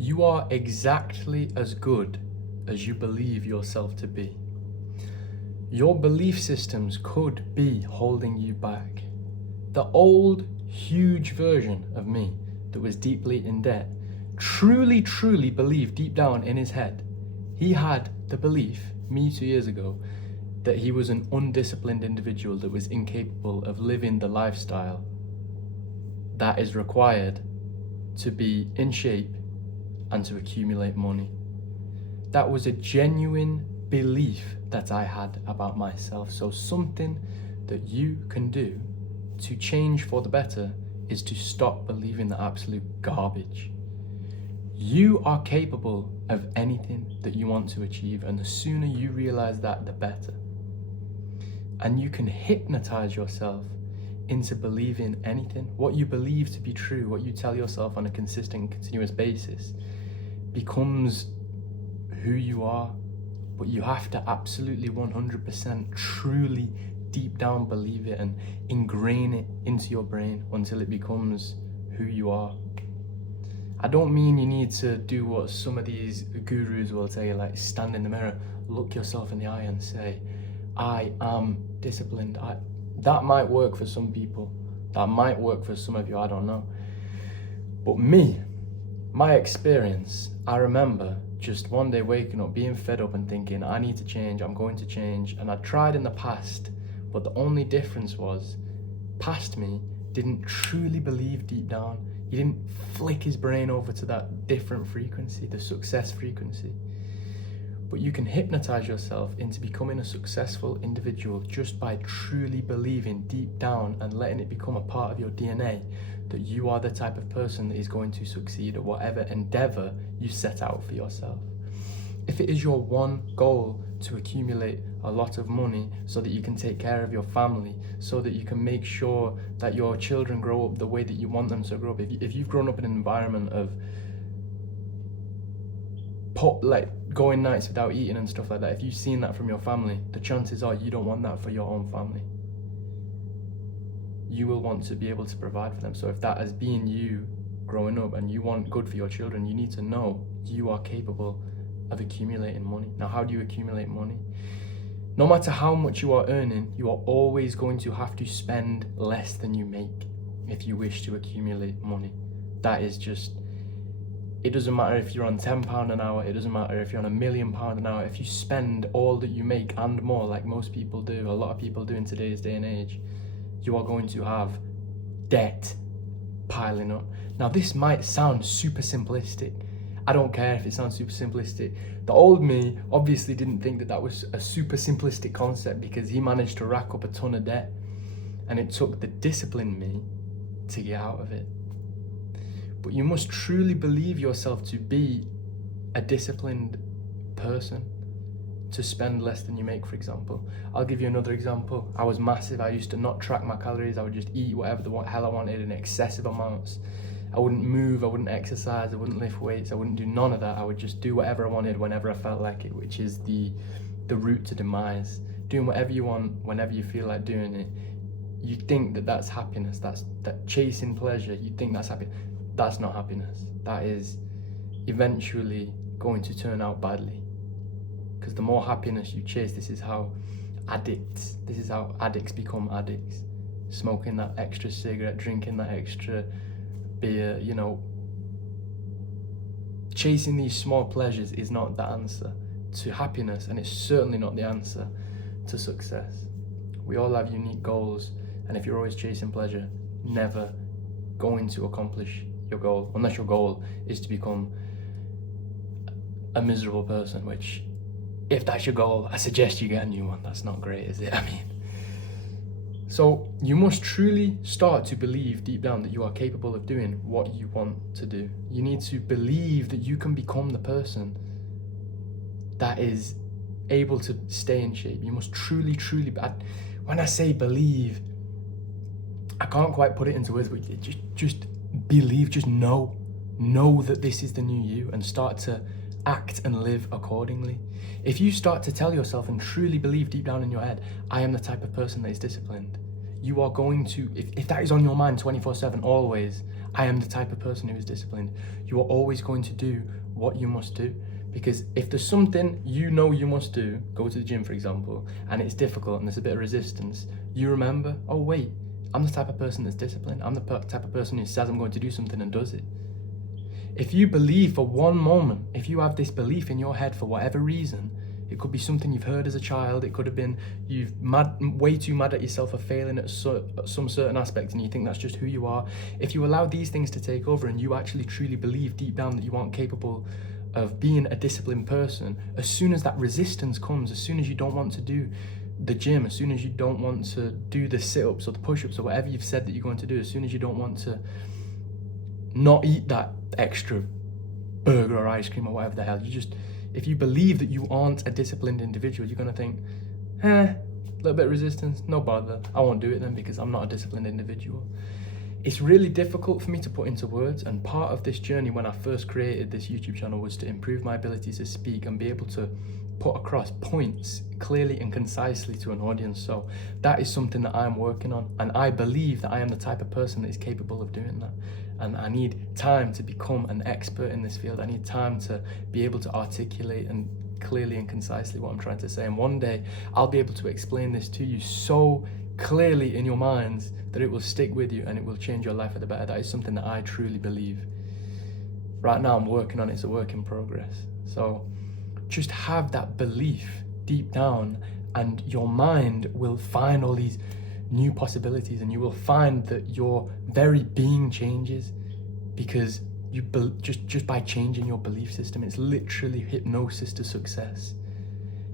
You are exactly as good as you believe yourself to be. Your belief systems could be holding you back. The old, huge version of me that was deeply in debt truly believed deep down in his head, he had the belief, me 2 years ago, that he was an undisciplined individual that was incapable of living the lifestyle that is required to be in shape and to accumulate money. That was a genuine belief that I had about myself. So something that you can do to change for the better is to stop believing the absolute garbage. You are capable of anything that you want to achieve, and the sooner you realize that, the better. And you can hypnotize yourself into believing anything. What you believe to be true, what you tell yourself on a consistent, continuous basis, becomes who you are. But you have to absolutely 100% truly deep down believe it and ingrain it into your brain until it becomes who you are. I don't mean you need to do what some of these gurus will tell you, like stand in the mirror, look yourself in the eye and say, I am disciplined. That might work for some people. That might work for some of you, I don't know. But me, my experience, I remember just one day waking up, being fed up and thinking, I need to change, I'm going to change. And I tried in the past, but the only difference was, past me didn't truly believe deep down. He didn't flick his brain over to that different frequency, the success frequency. But you can hypnotize yourself into becoming a successful individual just by truly believing deep down and letting it become a part of your DNA that you are the type of person that is going to succeed at whatever endeavor you set out for yourself. If it is your one goal to accumulate a lot of money so that you can take care of your family, so that you can make sure that your children grow up the way that you want them to grow up, if you've grown up in an environment of going nights without eating and stuff like that, if you've seen that from your family, the chances are you don't want that for your own family. You will want to be able to provide for them. So if that has been you growing up and you want good for your children, you need to know you are capable of accumulating money. Now, how do you accumulate money? No matter how much you are earning, you are always going to have to spend less than you make if you wish to accumulate money. That is just, it doesn't matter if you're on £10 an hour, it doesn't matter if you're on £1 million an hour. If you spend all that you make and more, like most people do, a lot of people do in today's day and age, you are going to have debt piling up. Now, this might sound super simplistic. I don't care if it sounds super simplistic. The old me obviously didn't think that that was a super simplistic concept because he managed to rack up a ton of debt, and it took the disciplined me to get out of it. But you must truly believe yourself to be a disciplined person, to spend less than you make, for example. I'll give you another example. I was massive. I used to not track my calories. I would just eat whatever the hell I wanted in excessive amounts. I wouldn't move, I wouldn't exercise, I wouldn't lift weights, I wouldn't do none of that. I would just do whatever I wanted whenever I felt like it, which is the route to demise. Doing whatever you want whenever you feel like doing it. You think that that's happiness, that chasing pleasure, you think that's happiness. That's not happiness. That is eventually going to turn out badly. Because the more happiness you chase, this is how addicts become addicts. Smoking that extra cigarette, drinking that extra beer, chasing these small pleasures is not the answer to happiness, and it's certainly not the answer to success. We all have unique goals, and if you're always chasing pleasure, never going to accomplish your goal, unless your goal is to become a miserable person, which, if that's your goal, I suggest you get a new one. That's not great, is it? So you must truly start to believe deep down that you are capable of doing what you want to do. You need to believe that you can become the person that is able to stay in shape. You must truly, when I say believe, I can't quite put it into words, but just believe, just know that this is the new you, and start to act and live accordingly. If you start to tell yourself and truly believe deep down in your head, I am the type of person that is disciplined, you are going to, if that is on your mind 24/7 always, I am the type of person who is disciplined. You are always going to do what you must do. Because if there's something you know you must do, go to the gym for example, and it's difficult and there's a bit of resistance, you remember, oh wait, I'm the type of person that's disciplined. I'm the type of person who says I'm going to do something and does it. If you believe for one moment, if you have this belief in your head for whatever reason, it could be something you've heard as a child, it could have been you've way too mad at yourself for failing at some certain aspect and you think that's just who you are. If you allow these things to take over and you actually truly believe deep down that you aren't capable of being a disciplined person, as soon as that resistance comes, as soon as you don't want to do the gym, as soon as you don't want to do the sit-ups or the push-ups or whatever you've said that you're going to do, as soon as you don't want to not eat that extra burger or ice cream or whatever the hell, if you believe that you aren't a disciplined individual, you're going to think, a little bit of resistance, no bother, I won't do it then because I'm not a disciplined individual. It's really difficult for me to put into words, and part of this journey when I first created this YouTube channel was to improve my ability to speak and be able to put across points clearly and concisely to an audience. So that is something that I'm working on, and I believe that I am the type of person that is capable of doing that. And I need time to become an expert in this field. I need time to be able to articulate and clearly and concisely what I'm trying to say. And one day I'll be able to explain this to you so clearly in your minds that it will stick with you and it will change your life for the better. That is something that I truly believe. Right now I'm working on it. It's a work in progress. So just have that belief deep down and your mind will find all these new possibilities, and you will find that your very being changes because you just by changing your belief system. It's literally hypnosis to success.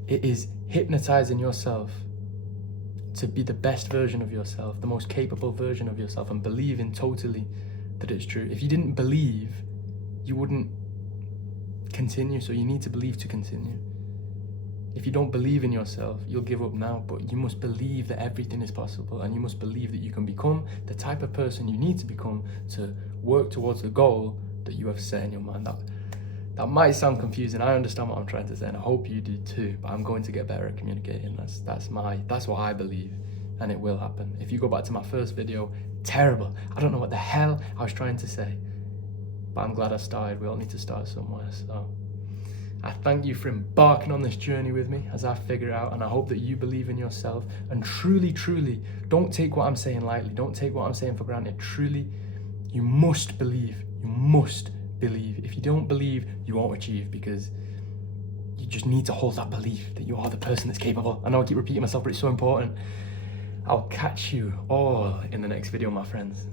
It is hypnotizing yourself to be the best version of yourself, the most capable version of yourself, and believing totally that it's true. If you didn't believe, you wouldn't continue, so you need to believe to continue. If you don't believe in yourself, you'll give up now, but you must believe that everything is possible, and you must believe that you can become the type of person you need to become to work towards the goal that you have set in your mind. That might sound confusing. I understand what I'm trying to say, and I hope you do too, but I'm going to get better at communicating. That's what I believe, and it will happen. If you go back to my first video, terrible. I don't know what the hell I was trying to say, but I'm glad I started. We all need to start somewhere, so I thank you for embarking on this journey with me as I figure it out, and I hope that you believe in yourself and truly, truly don't take what I'm saying lightly. Don't take what I'm saying for granted. Truly, you must believe. You must believe. If you don't believe, you won't achieve, because you just need to hold that belief that you are the person that's capable. I know I keep repeating myself, but it's so important. I'll catch you all in the next video, my friends.